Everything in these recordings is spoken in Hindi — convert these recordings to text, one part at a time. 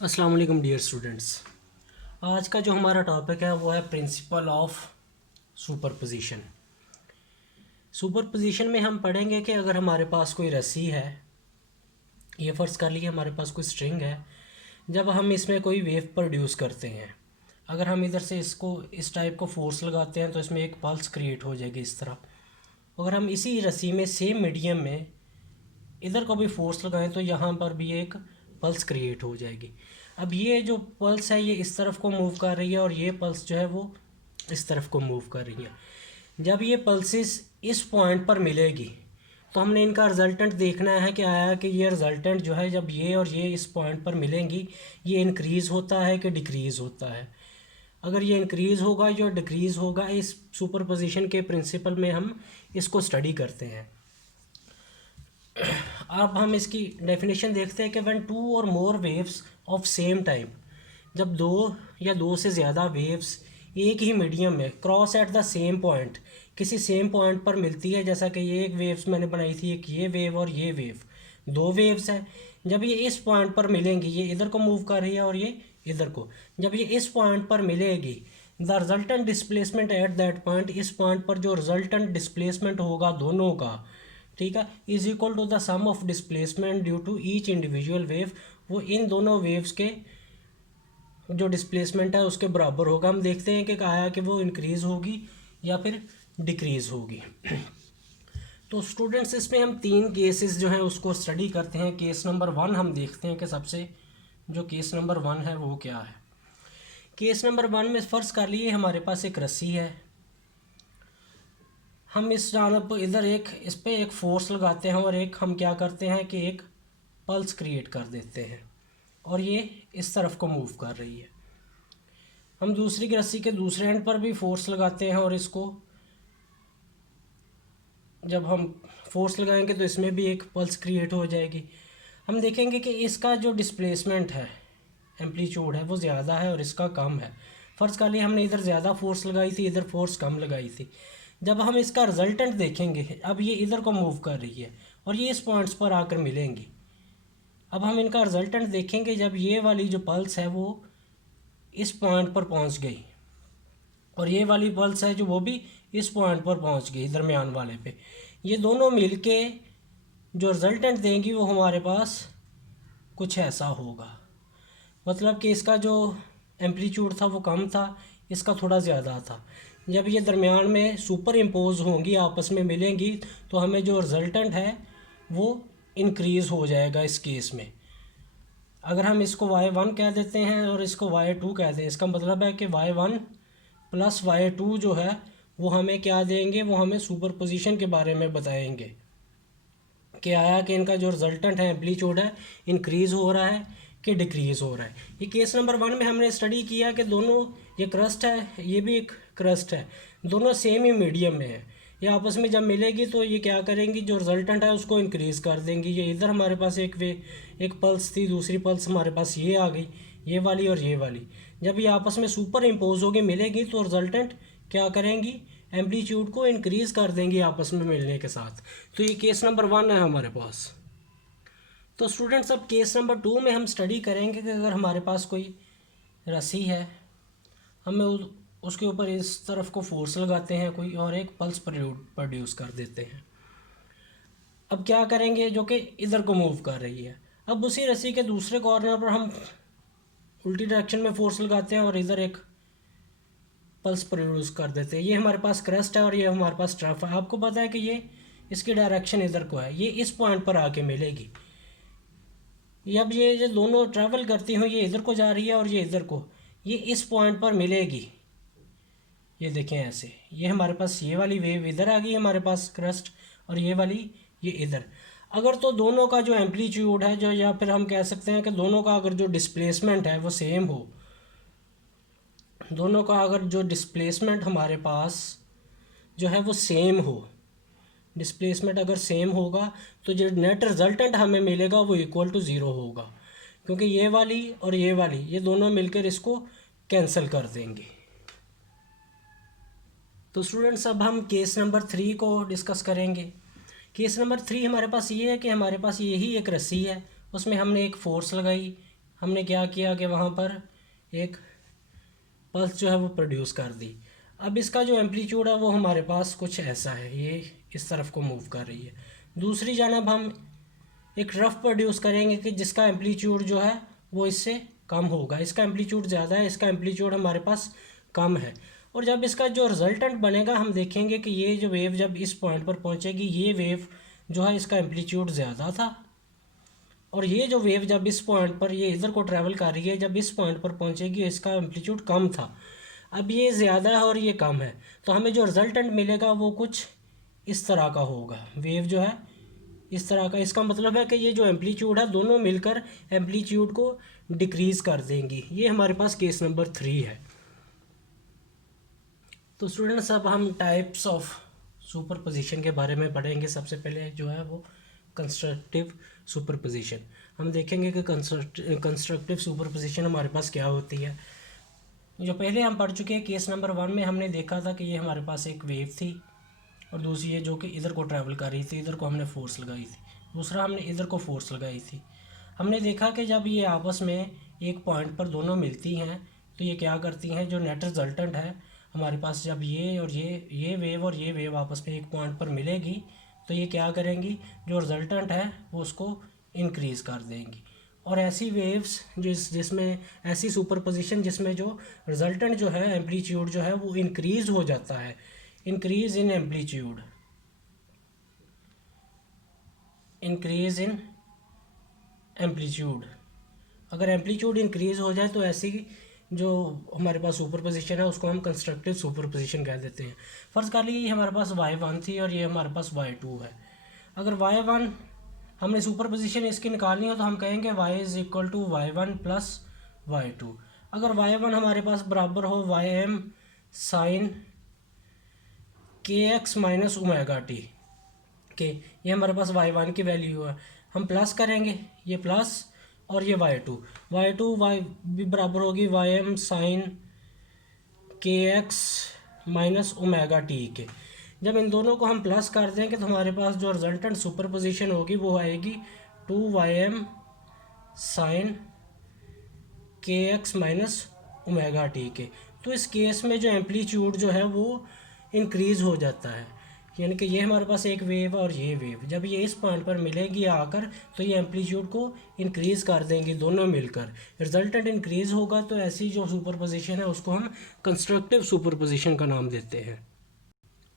अस्सलाम वालेकुम डियर स्टूडेंट्स। आज का जो हमारा टॉपिक है वो है प्रिंसिपल ऑफ सुपरपोजिशन। सुपरपोजिशन में हम पढ़ेंगे कि अगर हमारे पास कोई रस्सी है, ये फ़र्ज़ कर लिए हमारे पास कोई स्ट्रिंग है, जब हम इसमें कोई वेव प्रोड्यूस करते हैं, अगर हम इधर से इसको इस टाइप को फोर्स लगाते हैं तो इसमें एक पल्स क्रिएट हो जाएगी इस तरह। अगर हम इसी रस्सी में सेम मीडियम में इधर को भी फोर्स लगाएं तो यहाँ पर भी एक पल्स क्रिएट हो जाएगी। अब ये जो पल्स है ये इस तरफ को मूव कर रही है और ये पल्स जो है वो इस तरफ को मूव कर रही है। जब ये पल्सेस इस पॉइंट पर मिलेगी तो हमने इनका रिजल्टेंट देखना है कि आया कि ये रिजल्टेंट जो है जब ये और ये इस पॉइंट पर मिलेंगी ये इंक्रीज़ होता है कि डिक्रीज़ होता है। अगर ये इंक्रीज़ होगा या डिक्रीज़ होगा, इस सुपरपोजिशन के प्रिंसिपल में हम इसको स्टडी करते हैं। अब हम इसकी डेफिनेशन देखते हैं कि व्हेन टू और मोर वेव्स ऑफ सेम टाइम, जब दो या दो से ज़्यादा वेव्स एक ही मीडियम में cross at the same point, किसी सेम पॉइंट पर मिलती है, जैसा कि ये एक वेव्स मैंने बनाई थी, एक ये वेव और ये वेव, दो वेव्स हैं। जब ये इस पॉइंट पर मिलेंगी, ये इधर को मूव कर रही है और ये इधर को, जब ये इस पॉइंट पर मिलेगी, the resultant displacement at that point, इस पॉइंट पर जो रिजल्टेंट डिस्प्लेसमेंट होगा दोनों का, ठीक है, is equal to the sum of displacement due to each individual wave, वो इन दोनों वेव्स के जो डिस्प्लेसमेंट है उसके बराबर होगा। हम देखते हैं कि आया कि वो इंक्रीज़ होगी या फिर डिक्रीज़ होगी। तो स्टूडेंट्स इसमें हम तीन केसेस जो हैं उसको स्टडी करते हैं। केस नंबर 1 हम देखते हैं कि सबसे जो केस नंबर 1 है वो क्या है। केस नंबर 1 में फ़र्ज़ कर लिए हमारे पास एक रस्सी है, हम इस जानब इधर इस पे एक फोर्स लगाते हैं और एक हम क्या करते हैं कि एक पल्स क्रिएट कर देते हैं और ये इस तरफ को मूव कर रही है। हम दूसरी रस्सी के दूसरे एंड पर भी फोर्स लगाते हैं और इसको जब हम फोर्स लगाएंगे तो इसमें भी एक पल्स क्रिएट हो जाएगी। हम देखेंगे कि इसका जो डिस्प्लेसमेंट है, एम्पलीट्यूड है, वो ज़्यादा है और इसका कम है। फ़र्ज़ कर लिए हमने इधर ज़्यादा फोर्स लगाई थी, इधर फोर्स कम लगाई थी। जब हम इसका रिजल्टेंट देखेंगे, अब ये इधर को मूव कर रही है और ये इस पॉइंट्स पर आकर मिलेंगी। अब हम इनका रिजल्टेंट देखेंगे, जब ये वाली जो पल्स है वो इस पॉइंट पर पहुंच गई और ये वाली पल्स है जो वो भी इस पॉइंट पर पहुंच गई दरमियान वाले पे, ये दोनों मिलके जो रिजल्टेंट देंगी वो हमारे पास कुछ ऐसा होगा। मतलब कि इसका जो एम्पलीट्यूड था वो कम था, इसका थोड़ा ज़्यादा था। जब ये दरमियान में सुपर इम्पोज होंगी, आपस में मिलेंगी, तो हमें जो रिजल्टेंट है वो इंक्रीज़ हो जाएगा इस केस में। अगर हम इसको y1 कह देते हैं और इसको y2 कहते हैं, इसका मतलब है कि y1 प्लस y2 जो है वो हमें क्या देंगे, वो हमें सुपरपोजिशन के बारे में बताएंगे कि आया कि इनका जो रिजल्टेंट है एम्पलीट्यूड है इंक्रीज़ हो रहा है कि डिक्रीज़ हो रहा है। ये केस नंबर 1 में हमने स्टडी किया कि दोनों, ये क्रस्ट है, ये भी एक क्रस्ट है, दोनों सेम ही मीडियम में है। ये आपस में जब मिलेगी तो ये क्या करेंगी, जो रिजल्टेंट है उसको इंक्रीज़ कर देंगी। ये इधर हमारे पास एक पल्स थी, दूसरी पल्स हमारे पास ये आ गई, ये वाली और ये वाली। जब ये आपस में सुपर इम्पोज होगी मिलेगी तो रिजल्टेंट क्या करेंगी, एम्पलीट्यूड को इंक्रीज़ कर देंगी आपस में मिलने के साथ। तो ये केस नंबर 1 है हमारे पास। तो स्टूडेंट्स अब केस नंबर 2 में हम स्टडी करेंगे कि अगर हमारे पास कोई रस्सी है, हमें उसके ऊपर इस तरफ को फोर्स लगाते हैं कोई और एक पल्स प्रोड्यूस कर देते हैं। अब क्या करेंगे, जो कि इधर को मूव कर रही है, अब उसी रस्सी के दूसरे कॉर्नर पर हम उल्टी डायरेक्शन में फोर्स लगाते हैं और इधर एक पल्स प्रोड्यूस कर देते हैं। ये हमारे पास क्रस्ट है और ये हमारे पास ट्रफ है। आपको पता है कि ये इसकी डायरेक्शन इधर को है, ये इस पॉइंट पर आके मिलेगी। अब ये जो दोनों ट्रैवल करती हुई ये इधर को जा रही है और ये इधर को, ये इस पॉइंट पर मिलेगी। ये देखें ऐसे, ये हमारे पास ये वाली वेव इधर आ गई हमारे पास क्रस्ट और ये वाली ये इधर। अगर तो दोनों का जो एम्पलीट्यूड है जो, या फिर हम कह सकते हैं कि दोनों का अगर जो डिस्प्लेसमेंट है वो सेम हो, दोनों का अगर जो डिस्प्लेसमेंट हमारे पास जो है वो सेम हो, डिस्प्लेसमेंट अगर सेम होगा तो जो नेट रिजल्टेंट हमें मिलेगा वो इक्वल टू ज़ीरो होगा, क्योंकि ये वाली और ये वाली ये दोनों मिलकर इसको कैंसिल कर देंगे। तो स्टूडेंट्स अब हम केस नंबर 3 को डिस्कस करेंगे। केस नंबर 3 हमारे पास ये है कि हमारे पास यही एक रस्सी है, उसमें हमने एक फोर्स लगाई हमने क्या किया कि वहाँ पर एक पल्स जो है वो प्रोड्यूस कर दी। अब इसका जो एम्पलीट्यूड है वो हमारे पास कुछ ऐसा है, ये इस तरफ को मूव कर रही है। दूसरी जानब हम एक रफ प्रोड्यूस करेंगे कि जिसका एम्पलीट्यूड जो है वो इससे कम होगा। इसका एम्पलीट्यूड ज़्यादा है, इसका एम्पलीट्यूड हमारे पास कम है। और जब इसका जो रिजल्टेंट बनेगा हम देखेंगे कि ये जो वेव जब इस पॉइंट पर पहुंचेगी, ये वेव जो है इसका एम्पलीट्यूड ज़्यादा था, और ये जो वेव जब इस पॉइंट पर ये इधर को ट्रैवल कर रही है, जब इस पॉइंट पर पहुंचेगी इसका एम्पलीट्यूड कम था। अब ये ज़्यादा है और ये कम है, तो हमें जो रिजल्टेंट मिलेगा वो कुछ इस तरह का होगा। वेव जो है इस तरह का, इसका मतलब है कि ये जो एम्पलीट्यूड है दोनों मिलकर एम्पलीट्यूड को डिक्रीज़ कर देंगी। ये हमारे पास केस नंबर 3 है। तो स्टूडेंट्स अब हम टाइप्स ऑफ सुपरपोजिशन के बारे में पढ़ेंगे। सबसे पहले जो है वो कंस्ट्रक्टिव सुपरपोजिशन। हम देखेंगे कि कंस्ट्रक्टिव सुपरपोजिशन हमारे पास क्या होती है। जो पहले हम पढ़ चुके हैं केस नंबर 1 में हमने देखा था कि ये हमारे पास एक वेव थी और दूसरी है जो कि इधर को ट्रैवल कर रही थी, इधर को हमने फोर्स लगाई थी। दूसरा हमने इधर को फोर्स लगाई थी। हमने देखा कि जब ये आपस में एक पॉइंट पर दोनों मिलती हैं तो ये क्या करती हैं, जो नेट रिजल्टेंट है हमारे पास, जब ये और ये वेव और ये वेव आपस में एक पॉइंट पर मिलेगी तो ये क्या करेंगी, जो रिजल्टेंट है वो उसको इंक्रीज़ कर देंगी। और ऐसी वेव्स जिसमें ऐसी सुपरपोजिशन जिसमें जो रिजल्टेंट जो है एम्पलीट्यूड जो है वो इंक्रीज़ हो जाता है, increase in amplitude, increase in amplitude. अगर एम्पलीट्यूड इंक्रीज़ हो जाए तो ऐसी जो हमारे पास सुपरपोजिशन है उसको हम कंस्ट्रक्टिव सुपरपोजिशन कह देते हैं। फ़र्ज़ कर लीजिए हमारे पास y1 थी और ये हमारे पास y2 है। अगर y1 हमने सुपरपोजिशन इसकी निकालनी हो तो हम कहेंगे y is equal to y1 plus y2। अगर y1 हमारे पास बराबर हो ym sine kx minus omega t के, ये हमारे पास y1 की वैल्यू है, हम प्लस करेंगे ये प्लस और ये y2 भी बराबर होगी ym sine kx minus omega t के। जब इन दोनों को हम प्लस कर देंगे तो हमारे पास जो रिजल्टेंट सुपरपोजिशन होगी वो आएगी 2ym sine kx minus omega t के। तो इस केस में जो एम्पलीट्यूड जो है वो इंक्रीज़ हो जाता है, यानी कि ये हमारे पास एक वेव और ये वेव जब ये इस पॉइंट पर मिलेगी आकर तो ये एम्पलीट्यूड को इंक्रीज़ कर देंगी दोनों मिलकर, रिजल्टेंट इंक्रीज़ होगा। तो ऐसी जो सुपरपोजिशन है उसको हम कंस्ट्रक्टिव सुपरपोजिशन का नाम देते हैं।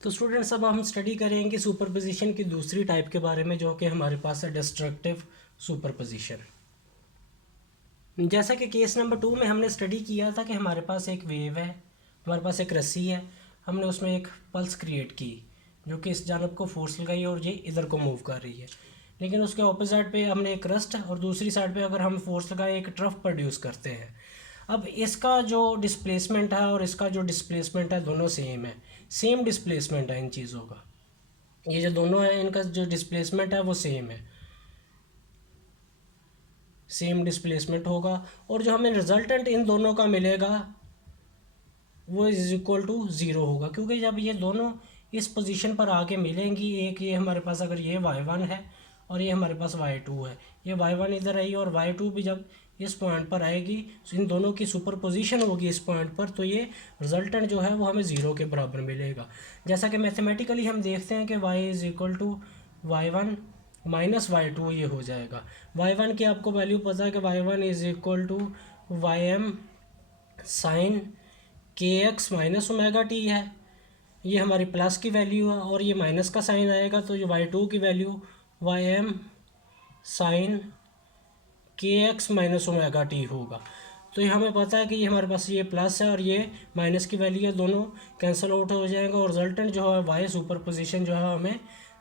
तो स्टूडेंट्स अब हम स्टडी करेंगे सुपरपोजिशन की दूसरी टाइप के बारे में जो कि हमारे पास है डिस्ट्रक्टिव सुपरपोजिशन। जैसा कि केस नंबर 2 में हमने स्टडी किया था कि हमारे पास एक वेव है, हमारे पास एक रस्सी है, हमने उसमें एक पल्स क्रिएट की जो कि इस जानब को फोर्स लगाई और ये इधर को मूव कर रही है। लेकिन उसके ऑपोजिट पे हमने एक रस्ट और दूसरी साइड पे अगर हम फोर्स लगाए एक ट्रफ प्रोड्यूस करते हैं। अब इसका जो डिस्प्लेसमेंट है और इसका जो डिस्प्लेसमेंट है दोनों सेम है, सेम डिस्प्लेसमेंट है इन चीज़ों का। ये जो दोनों है इनका जो डिस्प्लेसमेंट है वो सेम है, सेम डिस्प्लेसमेंट होगा। और जो हमें रिजल्टेंट इन दोनों का मिलेगा वो इज इक्वल टू 0 होगा, क्योंकि जब ये दोनों इस पोजीशन पर आके मिलेंगी, एक ये हमारे पास अगर ये y1 है और ये हमारे पास y2 है, ये y1 इधर आई और y2 भी जब इस पॉइंट पर आएगी तो इन दोनों की सुपरपोजिशन होगी इस पॉइंट पर, तो ये रिजल्टेंट जो है वो हमें 0 के बराबर मिलेगा। जैसा कि मैथमेटिकली हम देखते हैं कि y is equal to y1 minus y2 ये हो जाएगा। y1 की आपको वैल्यू पता है कि y1 is equal to ym sine kx minus omega t है, ये हमारी प्लस की वैल्यू है और ये माइनस का साइन आएगा तो जो y2 की value ym sine kx minus omega t होगा। तो ये हमें पता है कि ये हमारे पास ये प्लस है और ये माइनस की वैल्यू है, दोनों कैंसिल आउट हो जाएंगे और रिजल्टेंट जो है y सुपरपोजिशन जो है हमें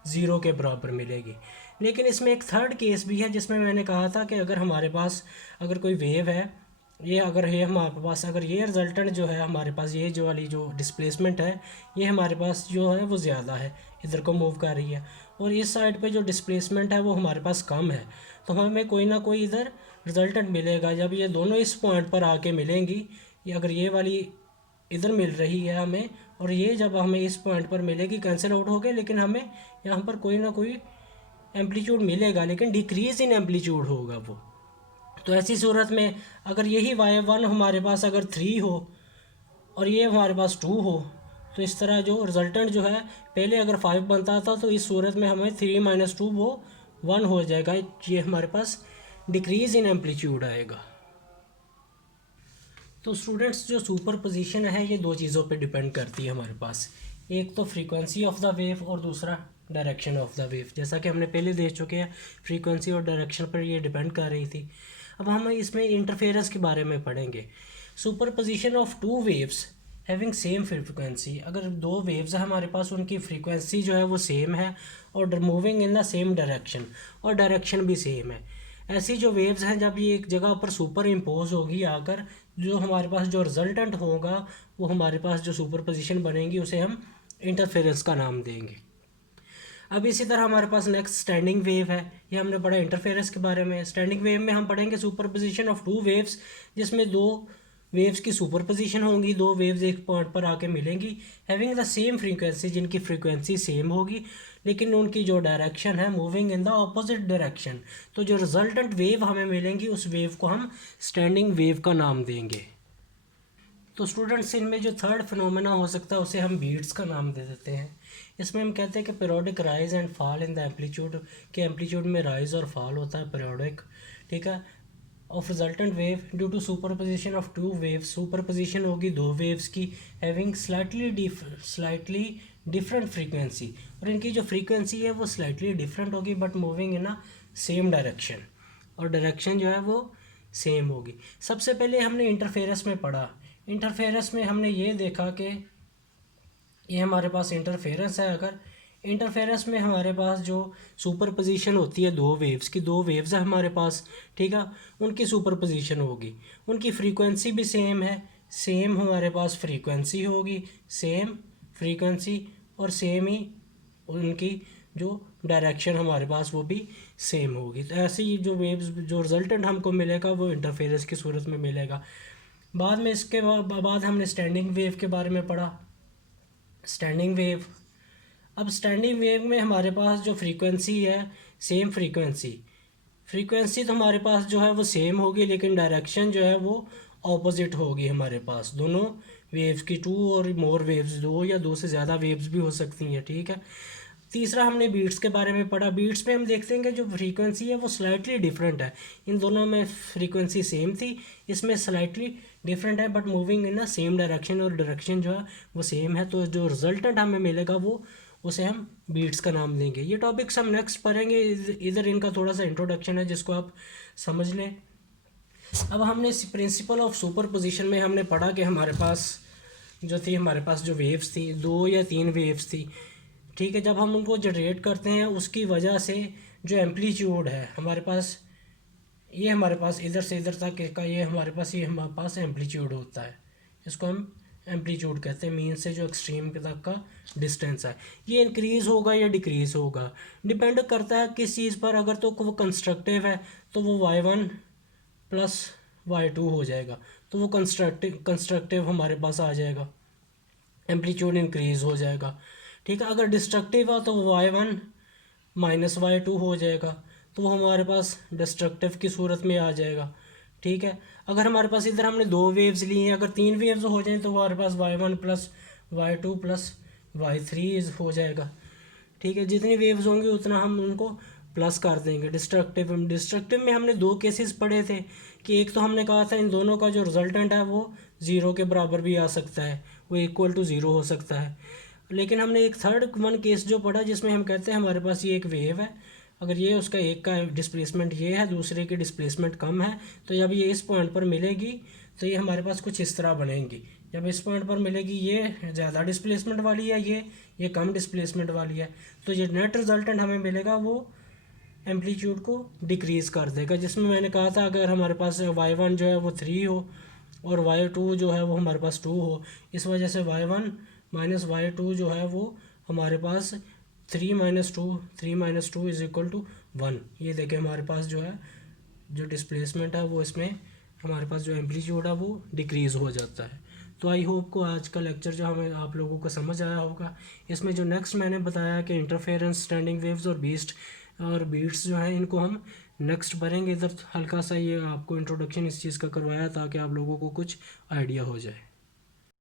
0 के बराबर मिलेगी। लेकिन इसमें एक थर्ड केस भी है जिसमें मैंने कहा था कि अगर हमारे पास अगर कोई वेव है, ये अगर ये हमारे पास अगर ये रिजल्टेंट जो है हमारे पास ये जो वाली जो डिस्प्लेसमेंट है ये हमारे पास जो है वो ज़्यादा है, इधर को मूव कर रही है, और इस साइड पे जो डिस्प्लेसमेंट है वो हमारे पास कम है, तो हमें कोई ना कोई इधर रिजल्टेंट मिलेगा। जब ये दोनों इस पॉइंट पर आके मिलेंगी, ये अगर ये वाली इधर मिल रही है हमें और ये जब हमें इस पॉइंट पर मिलेगी, कैंसिल आउट हो गए, लेकिन हमें यहाँ पर कोई ना कोई एम्पलीट्यूड मिलेगा, लेकिन डिक्रीज़ इन एम्पलीट्यूड होगा वो। तो ऐसी सूरत में अगर यही y1 हमारे पास अगर 3 हो और ये हमारे पास 2 हो, तो इस तरह जो रिजल्टेंट जो है पहले अगर 5 बनता था तो इस सूरत में हमें 3 - 2 वो 1 हो जाएगा। ये हमारे पास डिक्रीज़ इन एम्पलीट्यूड आएगा। तो स्टूडेंट्स जो सुपर पोजिशन है ये दो चीज़ों पे डिपेंड करती है हमारे पास, एक तो फ्रीक्वेंसी ऑफ द वेव और दूसरा डायरेक्शन ऑफ द वेव। जैसा कि हमने पहले देख चुके हैं फ्रीक्वेंसी और डायरेक्शन पर ये डिपेंड कर रही थी। अब हम इसमें इंटरफेरेंस के बारे में पढ़ेंगे। Super position of two waves having same frequency, अगर दो वेव्स हैं हमारे पास उनकी फ्रीक्वेंसी जो है वो सेम है और moving in the same direction, और डायरेक्शन भी सेम है। ऐसी जो वेव्स हैं जब ये एक जगह पर सुपर इम्पोज होगी आकर, जो हमारे पास जो रिजल्टेंट होगा वो हमारे पास जो सुपर पोजिशन बनेगी उसे हम इंटरफेरेंस का नाम देंगे। अब इसी तरह हमारे पास नेक्स्ट स्टैंडिंग वेव है। ये हमने पढ़ा इंटरफेरेंस के बारे में। स्टैंडिंग वेव में हम पढ़ेंगे super position of two waves, जिसमें दो वेव्स की सुपर पोजिशन होंगी, दो वेव्स एक पॉइंट पर आके मिलेंगी, हैविंग द सेम फ्रीक्वेंसी, जिनकी फ्रीक्वेंसी सेम होगी लेकिन उनकी जो डायरेक्शन है moving in the opposite direction. तो जो रिजल्टेंट वेव हमें मिलेंगी उस वेव को हम स्टैंडिंग वेव का नाम देंगे। तो स्टूडेंट्स इनमें जो थर्ड फिनोमेना हो सकता है उसे हम बीट्स का नाम दे देते हैं। इसमें हम कहते हैं कि periodic rise and fall in the amplitude, के एम्पलीट्यूड में राइज और फॉल होता है पीरियोडिक, ठीक है, of resultant wave due to superposition of two waves. Superposition होगी दो वेव्स की, हैविंग स्लाइटली डिफरेंट फ्रीक्वेंसी, और इनकी जो फ्रीक्वेंसी है वो स्लाइटली डिफरेंट होगी but moving in a same direction, और डायरेक्शन जो है वो सेम होगी। सबसे पहले हमने इंटरफेरेंस में पढ़ा। इंटरफेरेंस में हमने ये देखा कि ये हमारे पास इंटरफेरेंस है। अगर इंटरफेरेंस में हमारे पास जो सुपरपोजिशन होती है दो वेव्स की, दो वेव्स है हमारे पास, ठीक है, उनकी सुपरपोजिशन होगी, उनकी फ्रीक्वेंसी भी सेम है, सेम हमारे पास फ्रीक्वेंसी होगी, सेम फ्रीक्वेंसी और सेम ही उनकी जो डायरेक्शन हमारे पास वो भी सेम होगी। तो ऐसे ही जो वेव्स जो रिजल्टेंट हमको मिलेगा वो इंटरफेरेंस की सूरत में मिलेगा। बाद में इसके बाद हमने स्टैंडिंग वेव के बारे में पढ़ा। स्टैंडिंग वेव, अब स्टैंडिंग वेव में हमारे पास जो फ्रीक्वेंसी है सेम फ्रीक्वेंसी तो हमारे पास जो है वो सेम होगी लेकिन डायरेक्शन जो है वो ऑपोजिट होगी हमारे पास। दोनों वेव्स की, टू और मोर वेव्स, दो या दो से ज़्यादा वेव्स भी हो सकती हैं, ठीक है। तीसरा हमने बीट्स के बारे में पढ़ा। बीट्स में हम देखते हैं कि जो फ्रीक्वेंसी है वो स्लाइटली डिफरेंट है। इन दोनों में फ्रीक्वेंसी सेम थी, इसमें स्लाइटली डिफरेंट है but moving in a same direction, और डायरेक्शन जो है वो सेम है। तो जो रिजल्टेंट हमें मिलेगा वो उसे हम बीट्स का नाम देंगे। ये टॉपिक्स हम नेक्स्ट पढ़ेंगे, इधर इनका थोड़ा सा इंट्रोडक्शन है जिसको आप समझ लें। अब हमने प्रिंसिपल ऑफ सुपर पोजिशन में हमने पढ़ा कि हमारे पास जो थी, हमारे पास जो वेव्स थी, दो या तीन वेव्स थी, ठीक है, जब हम उनको जनरेट करते हैं उसकी वजह से जो एम्पलीट्यूड है हमारे पास, ये हमारे पास इधर से इधर तक का ये हमारे पास एम्पलीट्यूड होता है, इसको हम एम्पलीट्यूड कहते हैं। मीन से जो एक्सट्रीम तक का डिस्टेंस है ये इंक्रीज़ होगा या डिक्रीज़ होगा, डिपेंड करता है किस चीज़ पर। अगर तो वो कंस्ट्रक्टिव है तो वो y1 + y2 हो जाएगा, तो वो कंस्ट्रक्टिव हमारे पास आ जाएगा, एम्पलीट्यूड इंक्रीज़ हो जाएगा, ठीक है। अगर डिस्ट्रक्टिव है तो वो y1 - y2 हो जाएगा, तो वो हमारे पास डिस्ट्रक्टिव की सूरत में आ जाएगा, ठीक है। अगर हमारे पास इधर हमने दो वेव्स ली हैं, अगर तीन वेव्स हो जाएं तो हमारे पास y1 + y2 + y3 हो जाएगा, ठीक है। जितनी वेव्स होंगी उतना हम उनको प्लस कर देंगे। डिस्ट्रक्टिव में हमने दो केसेस पढ़े थे कि एक तो हमने कहा था इन दोनों का जो रिजल्टेंट है वो 0 के बराबर भी आ सकता है, वो = 0 हो सकता है। लेकिन हमने एक थर्ड वन केस जो पढ़ा जिसमें हम कहते हैं हमारे पास ये एक वेव है, अगर ये उसका एक का डिस्प्लेसमेंट ये है, दूसरे की डिस्प्लेसमेंट कम है, तो जब ये इस पॉइंट पर मिलेगी तो ये हमारे पास कुछ इस तरह बनेंगी। जब इस पॉइंट पर मिलेगी ये ज़्यादा डिस्प्लेसमेंट वाली है, ये कम डिस्प्लेसमेंट वाली है, तो ये नेट रिजल्टेंट हमें मिलेगा वो एम्पलीट्यूड को डिक्रीज़ कर देगा। जिसमें मैंने कहा था अगर हमारे पास y1 जो है वो 3 हो और y2 जो है वो हमारे पास 2 हो, इस वजह से y1 - y2 जो है वो हमारे पास 3 - 2 = 1। ये देखें हमारे पास जो है जो डिस्प्लेसमेंट है वो इसमें हमारे पास जो एम्पलीट्यूड है वो डिक्रीज़ हो जाता है। तो आई होप को आज का लेक्चर जो हमें आप लोगों को समझ आया होगा। इसमें जो नेक्स्ट मैंने बताया कि इंटरफेरेंस, स्टैंडिंग वेव्स और बीट्स जो हैं इनको हम नेक्स्ट बढ़ेंगे इधर, हल्का सा ये आपको इंट्रोडक्शन इस चीज़ का करवाया ताकि आप लोगों को कुछ आइडिया हो जाए।